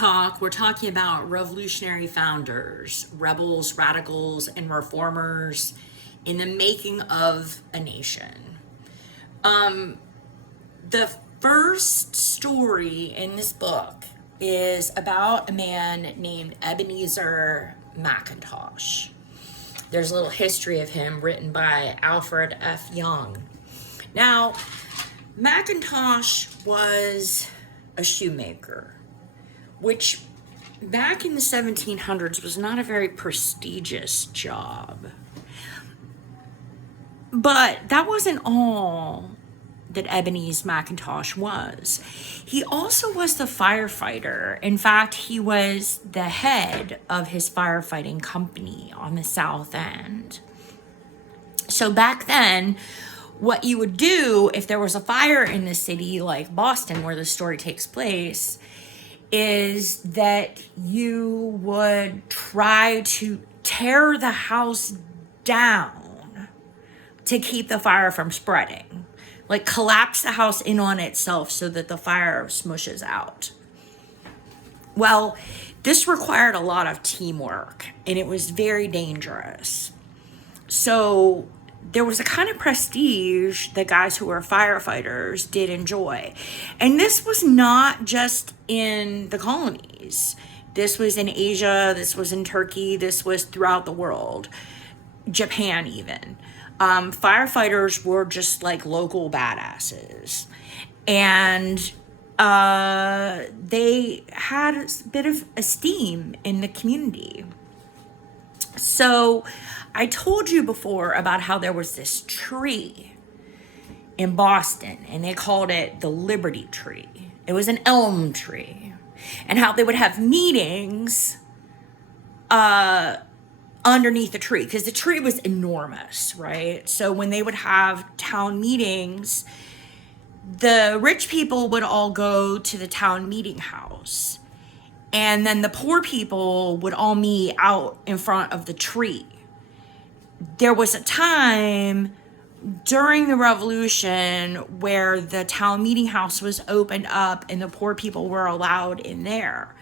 talk, we're talking about revolutionary founders, rebels, radicals, and reformers in the making of a nation. The first story in this book is about a man named Ebenezer Mackintosh. There's a little history of him written by Alfred F. Young. Now, Mackintosh was a shoemaker, which back in the 1700s was not a very prestigious job. But that wasn't all that Ebenezer Mackintosh was. He also was the firefighter. In fact, he was the head of his firefighting company on the South End. So back then, what you would do if there was a fire in the city like Boston, where the story takes place, is that you would try to tear the house down to keep the fire from spreading. Like collapse the house in on itself so that the fire smushes out. Well, this required a lot of teamwork and it was very dangerous. So there was a kind of prestige that guys who were firefighters did enjoy. And this was not just in the colonies. This was in Asia, this was in Turkey, this was throughout the world, Japan even. Firefighters were just like local badasses. And they had a bit of esteem in the community. So I told you before about how there was this tree in Boston and they called it the Liberty Tree. It was an elm tree. And how they would have meetings underneath the tree, because the tree was enormous, right? So when they would have town meetings, the rich people would all go to the town meeting house, and then the poor people would all meet out in front of the tree. There was a time during the Revolution where the town meeting house was opened up and the poor people were allowed in there.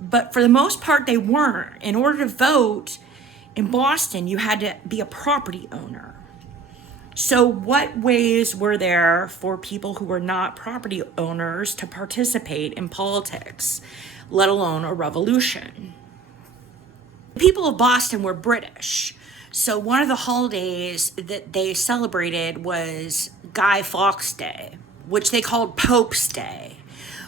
But for the most part, they weren't. In order to vote in Boston, you had to be a property owner. So what ways were there for people who were not property owners to participate in politics, let alone a revolution? The people of Boston were British. So one of the holidays that they celebrated was Guy Fawkes Day, which they called Pope's Day,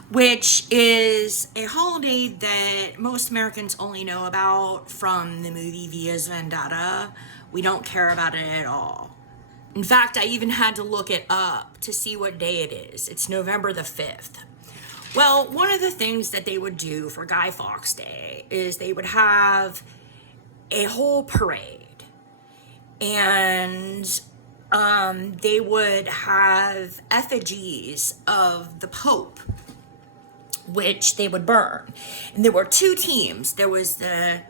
which is a holiday that most Americans only know about from the movie V.'s Vendetta. We don't care about it at all. In fact, I even had to look it up to see what day it is. It's November the 5th. Well, one of the things that they would do for Guy Fawkes Day is they would have a whole parade. And they would have effigies of the Pope, which they would burn. And there were two teams. There was the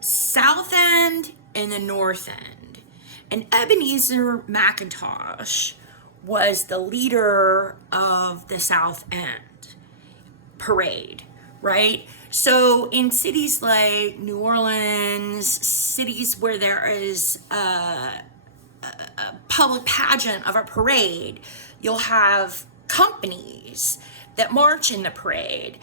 South End and the North End. And Ebenezer Mackintosh was the leader of the South End parade, right? So in cities like New Orleans, cities where there is a public pageant of a parade, you'll have companies that march in the parade.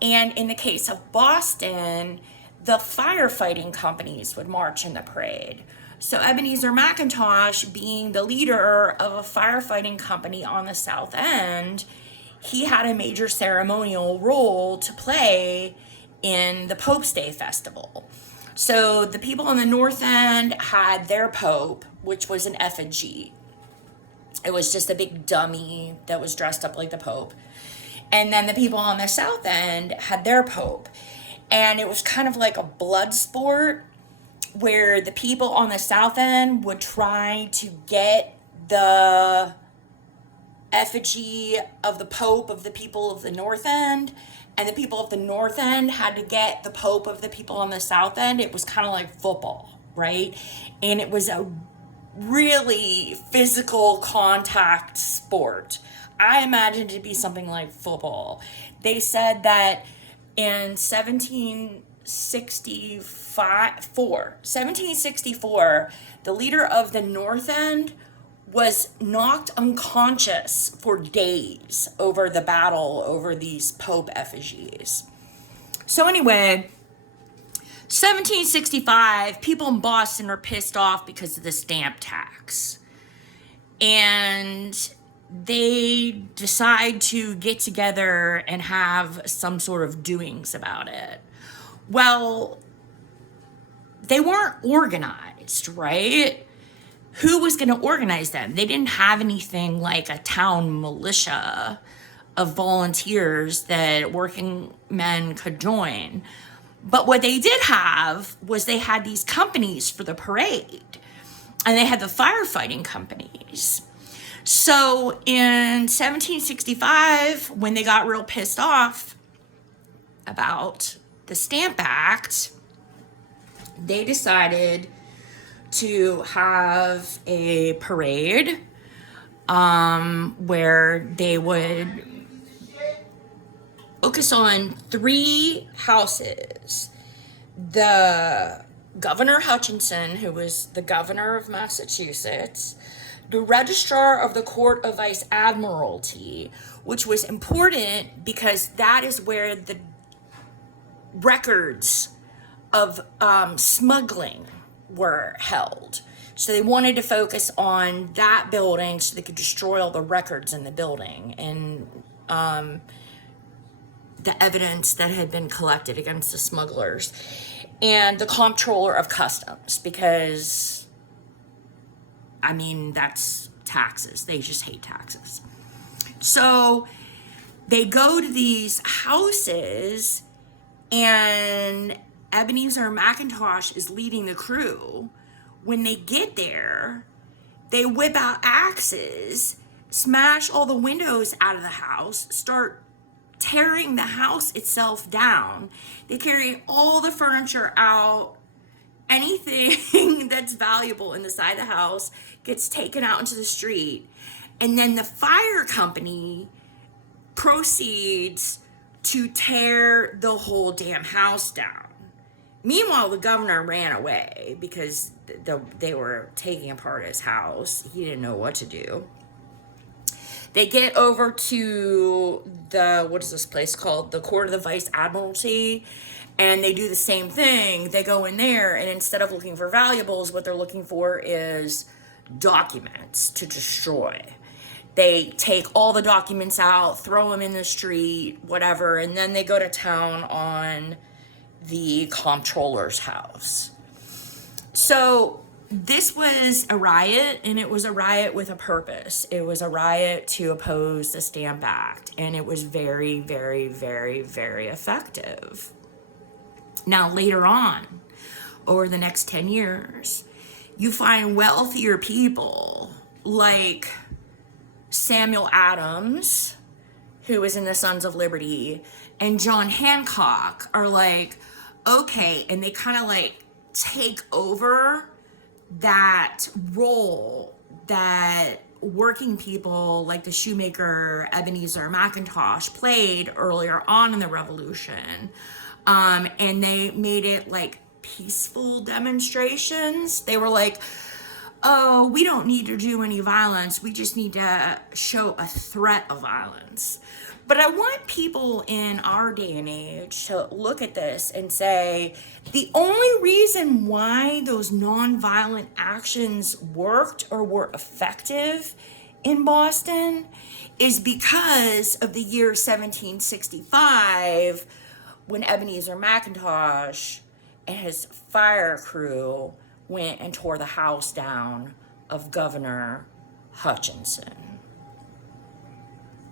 And in the case of Boston, the firefighting companies would march in the parade. So Ebenezer Mackintosh, being the leader of a firefighting company on the South End, he had a major ceremonial role to play in the Pope's Day festival. So the people on the North End had their Pope, which was an effigy. It was just a big dummy that was dressed up like the Pope. And then the people on the South End had their Pope. And it was kind of like a blood sport where the people on the South End would try to get the effigy of the Pope of the people of the North End, and the people of the North End had to get the Pope of the people on the South End. It was kind of like football, right? And it was a really physical contact sport. I imagined it to be something like football. They said that In 1764, the leader of the North End was knocked unconscious for days over the battle over these Pope effigies. So anyway, 1765, people in Boston are pissed off because of the stamp tax. And they decide to get together and have some sort of doings about it. Well, they weren't organized, right? Who was going to organize them? They didn't have anything like a town militia of volunteers that working men could join. But what they did have was they had these companies for the parade, and they had the firefighting companies. So in 1765, when they got real pissed off about the Stamp Act, they decided to have a parade where they would focus on 3 houses. The Governor Hutchinson, who was the governor of Massachusetts, the registrar of the Court of Vice Admiralty, which was important because that is where the records of smuggling were held. So they wanted to focus on that building so they could destroy all the records in the building and the evidence that had been collected against the smugglers. And the comptroller of customs, because, I mean, that's taxes. They just hate taxes. So they go to these houses, and Ebenezer Mackintosh is leading the crew. When they get there, they whip out axes, smash all the windows out of the house, start tearing the house itself down. They carry all the furniture out. Anything that's valuable in the side of the house gets taken out into the street. And then the fire company proceeds to tear the whole damn house down. Meanwhile, the governor ran away because they were taking apart his house. He didn't know what to do. They get over to what is this place called? The Court of the Vice Admiralty. And they do the same thing. They go in there, and instead of looking for valuables, what they're looking for is documents to destroy. They take all the documents out, throw them in the street, whatever, and then they go to town on the comptroller's house. So this was a riot, and it was a riot with a purpose. It was a riot to oppose the Stamp Act, and it was very, very, very, very effective. Now, later on, over the next 10 years, you find wealthier people like Samuel Adams, who was in the Sons of Liberty, and John Hancock are like, okay, and they kind of like take over that role that working people like the shoemaker Ebenezer Mackintosh played earlier on in the Revolution. And they made it like peaceful demonstrations. They were like, oh, we don't need to do any violence. We just need to show a threat of violence. But I want people in our day and age to look at this and say, the only reason why those nonviolent actions worked or were effective in Boston is because of the year 1765, when Ebenezer Mackintosh and his fire crew went and tore the house down of Governor Hutchinson.